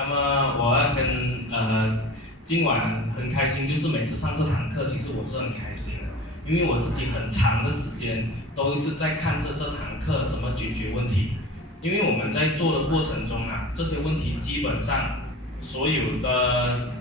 那么我要跟今晚很开心，就是每次上这堂课，其实我是很开心的，因为我自己很长的时间都一直在看着这堂课怎么解决问题。因为我们在做的过程中啊，这些问题基本上所有的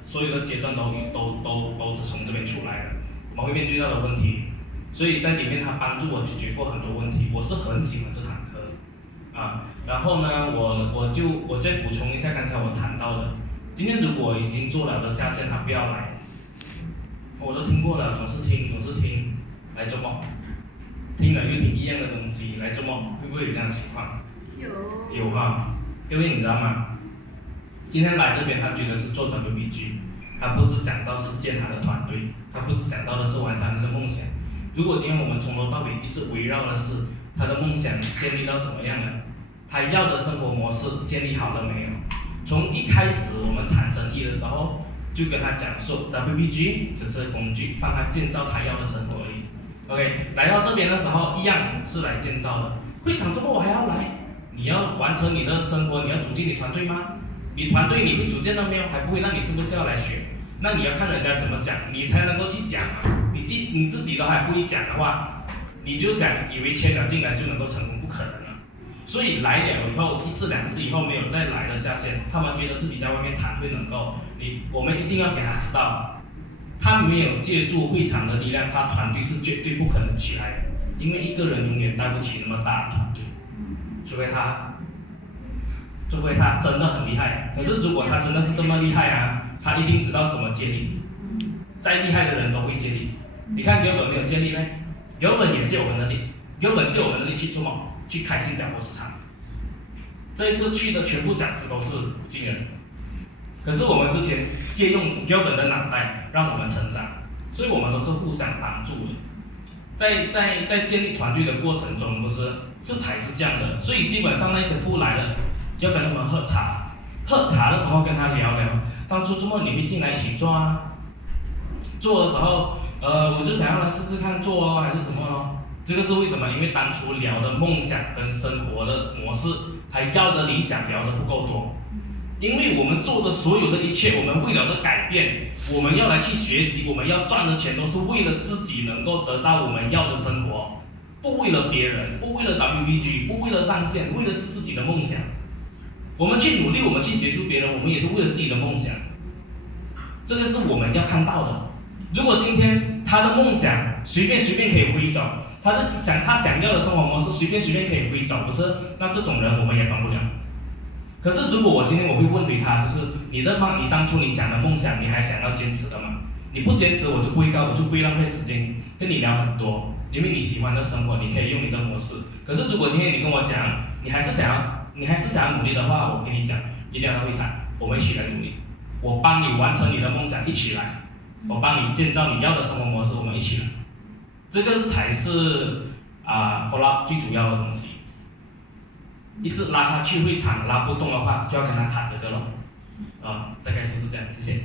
阶段都是从这边出来的，我们会面对到的问题，所以在里面它帮助我解决过很多问题，我是很喜欢这堂课的啊。然后呢，我再补充一下刚才我谈到的，今天如果已经做了的下线他不要来，我都听过了，总是听，来做梦，听了又听一样的东西，来做梦，会不会有这样的情况？有哈，各位你知道吗？今天来这边他觉得是做 WBG， 他不是想到是建他的团队，他不是想到的是完成他的梦想。如果今天我们从头到尾一直围绕的是他的梦想建立到怎么样了，他要的生活模式建立好了没有？从一开始我们谈生意的时候，就跟他讲说 WBG 只是工具，帮他建造他要的生活而已。OK， 来到这边的时候一样是来建造的。会场之后我还要来，你要完成你的生活，你要组建你团队吗？你团队你会组建到没有？还不会，那你是不是要来学？那你要看人家怎么讲，你才能够去讲啊。你自己都还不会讲的话，你就想以为签了进来就能够成功，不可能了。所以来了以后，一次两次以后没有再来的下线，他们觉得自己在外面谈会能够，我们一定要给他知道，他没有借助会场的力量，他团队是绝对不可能起来的，因为一个人永远带不起那么大的团队，除非他真的很厉害。可是如果他真的是这么厉害啊，他一定知道怎么接力。再厉害的人都会接力。你看原本没有接力呢，原本也借我们的力，原本借我们的力去做梦，去开新加坡市场。这一次去的全部讲师都是金人，可是我们之前借用原本的脑袋让我们成长，所以我们都是互相帮助的。在建立团队的过程中，不是才是这样的，所以基本上那些不来的，要跟他们喝茶，喝茶的时候跟他聊聊，当初周末你会进来一起做啊？做的时候，我就想要来试试看做哦，还是什么咯？这个是为什么？因为当初聊的梦想跟生活的模式，还要的理想聊的不够多。因为我们做的所有的一切，我们为了的改变，我们要来去学习，我们要赚的钱都是为了自己能够得到我们要的生活，不为了别人，不为了 WBG， 不为了上线，为的是自己的梦想。我们去努力，我们去协助别人，我们也是为了自己的梦想。这个是我们要看到的。如果今天他的梦想随便可以挥走，他想要的生活模式随便可以挥走，不是？那这种人我们也帮不了。可是如果我今天我会问回他，就是你当初你讲的梦想，你还想要坚持的吗？你不坚持，我就不会浪费时间跟你聊很多，因为你喜欢的生活，你可以用你的模式。可是如果今天你跟我讲，你还是想要努力的话，我跟你讲，一定要到会场，我们一起来努力，我帮你完成你的梦想，一起来，我帮你建造你要的生活模式，我们一起来，这个才是follow up 最主要的东西。一直拉他去会场拉不动的话，就要跟他谈这个咯，大概就是这样，谢谢。